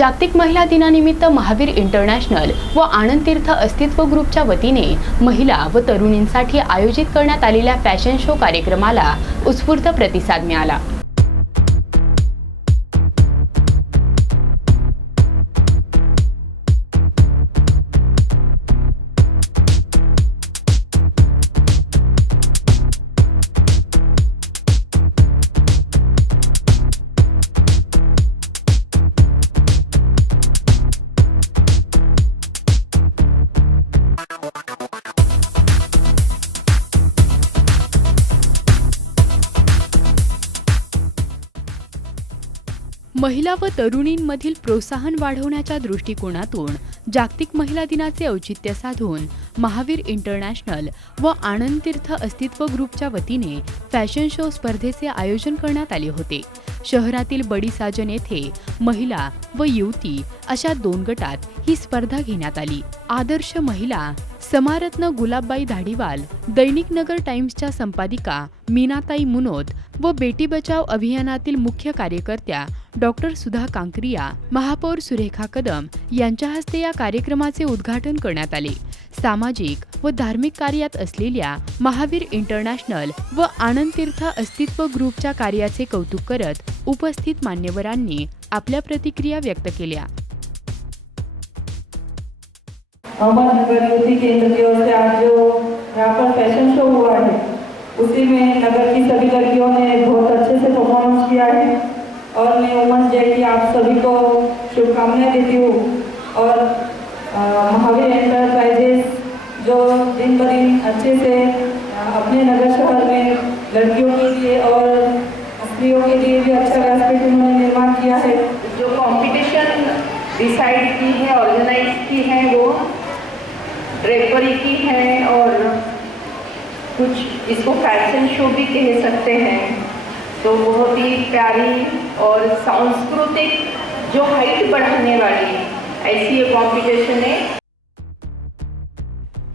जागतिक महिला दिनानिमित्त महावीर इंटरनॅशनल व आनंद तीर्थ अस्तित्व ग्रुपच्या वतीने महिला व तरुणींसाठी आयोजित करण्यात आलेल्या फॅशन शो कार्यक्रमाला उत्स्फूर्त प्रतिसाद मिळाला. महिला व तरुणींमधील प्रोत्साहन वाढवण्याच्या दृष्टिकोनातून जागतिक महिला दिनाचे औचित्य साधून महावीर इंटरनॅशनल व आनंद तीर्थ अस्तित्व ग्रुपच्या वतीने फॅशन शो स्पर्धेचे आयोजन करण्यात आले होते. शहरातील बडी साजन येथे महिला व युवती अशा दोन गटात ही स्पर्धा घेण्यात आली. आदर्श महिला समारत्न गुलाबबाई धाडीवाल दैनिक नगर टाइम्सच्या संपादिका मीनाताई मुनोद व बेटी बचाव अभियानातील मुख्य कार्यकर्त्या डॉक्टर सुधा कांकरिया महापौर सुरेखा कदम यांच्या हस्ते या कार्यक्रमाचे उद्घाटन करण्यात आले. सामाजिक व धार्मिक कार्यात असलेल्या महावीर इंटरनॅशनल व आनंद तीर्थ अस्तित्व ग्रुपच्या कार्याचे कौतुक करत उपस्थित मान्यवरांनी आपल्या प्रतिक्रिया व्यक्त केल्या. अमर नगर युवती केंद्र की ओर से आज जो यहाँ पर फ़ैशन शो हुआ है, उसी में नगर की सभी लड़कियों ने बहुत अच्छे से परफॉर्मेंस किया है। और मैं उमस जय की आप सभी को शुभकामनाएँ देती हूँ। और महावीर एंटरप्राइजेस जो दिन ब दिन अच्छे से अपने नगर शहर में लड़कियों के लिए और स्त्रियों के लिए भी अच्छा रेस्पेक्ट उन्होंने निर्माण किया है जो कंपटीशन डिसाइड की है ऑर्गेनाइज की है वो ड्रेपरी की है और कुछ इसको फ़ैशन शो भी कह सकते हैं। तो बहुत ही प्यारी और सांस्कृतिक जो हाइट बढ़ाने वाली, ऐसी ये कॉम्पिटिशन है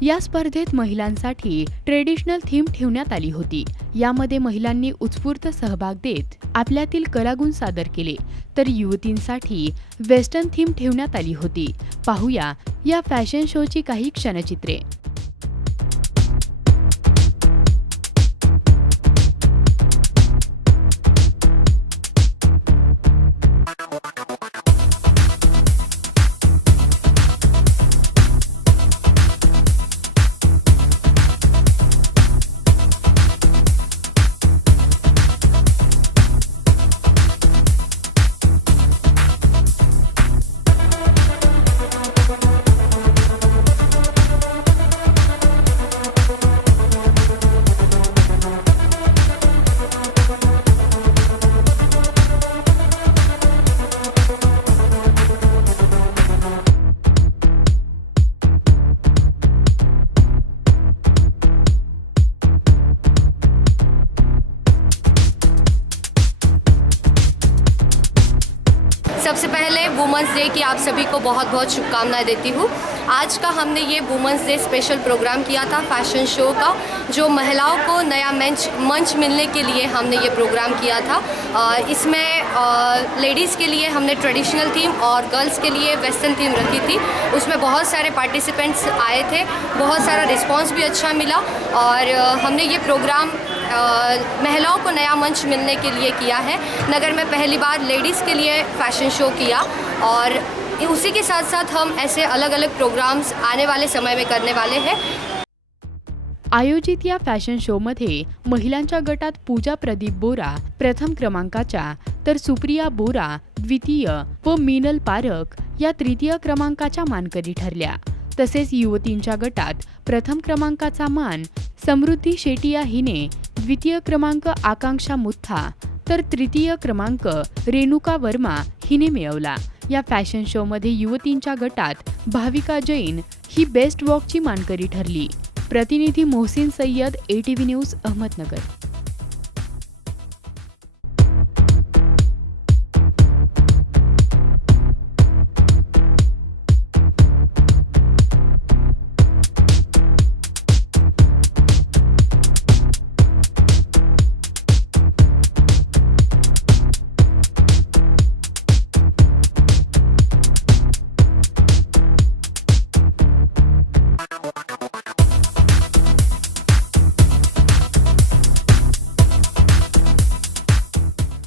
या स्पर्धेत महिलांसाठी ट्रेडिशनल थीम ठेवण्यात आली होती. यामध्ये महिलांनी उत्स्फूर्त सहभाग देत आपल्यातील कलागुण सादर केले. तर युवतींसाठी वेस्टर्न थीम ठेवण्यात आली होती. पाहूया या फॅशन शोची काही क्षणचित्रे. सबसे पहले वुमेंस डे की आप सभी को बहुत बहुत शुभकामनाएँ देती हूँ। आज का हमने ये वुमेंस डे स्पेशल प्रोग्राम किया था फ़ैशन शो का, जो महिलाओं को नया मंच मंच मिलने के लिए हमने ये प्रोग्राम किया था। इसमें लेडीज़ के लिए हमने ट्रेडिशनल थीम और गर्ल्स के लिए वेस्टर्न थीम रखी थी। उसमें बहुत सारे पार्टिसिपेंट्स आए थे, बहुत सारा रिस्पॉन्स भी अच्छा मिला और हमने ये प्रोग्राम महिलाओं को नया मंच मिलने के लिए किया है। नगर में पहली बार लेडीज़ के लिए फैशन शो किया और उसी के साथ साथ हम ऐसे अलग अलग प्रोग्राम्स आने वाले समय में करने वाले हैं। आयोजित या फॅशन शोमध्ये महिलांच्या गटात पूजा प्रदीप बोरा प्रथम क्रमांकाच्या तर सुप्रिया बोरा द्वितीय व मीनल पारख या तृतीय क्रमांकाच्या मानकरी ठरल्या. तसेच युवतींच्या गटात प्रथम क्रमांकाचा मान समृद्धी शेटिया हिने द्वितीय क्रमांक आकांक्षा मुथा तर तृतीय क्रमांक रेणुका वर्मा हिने मिळवला. या फॅशन शोमध्ये युवतींच्या गटात भाविका जैन ही बेस्ट वॉकची मानकरी ठरली. प्रतिनिधी मोहसिन सय्यद एटीव्ही न्यूज अहमदनगर.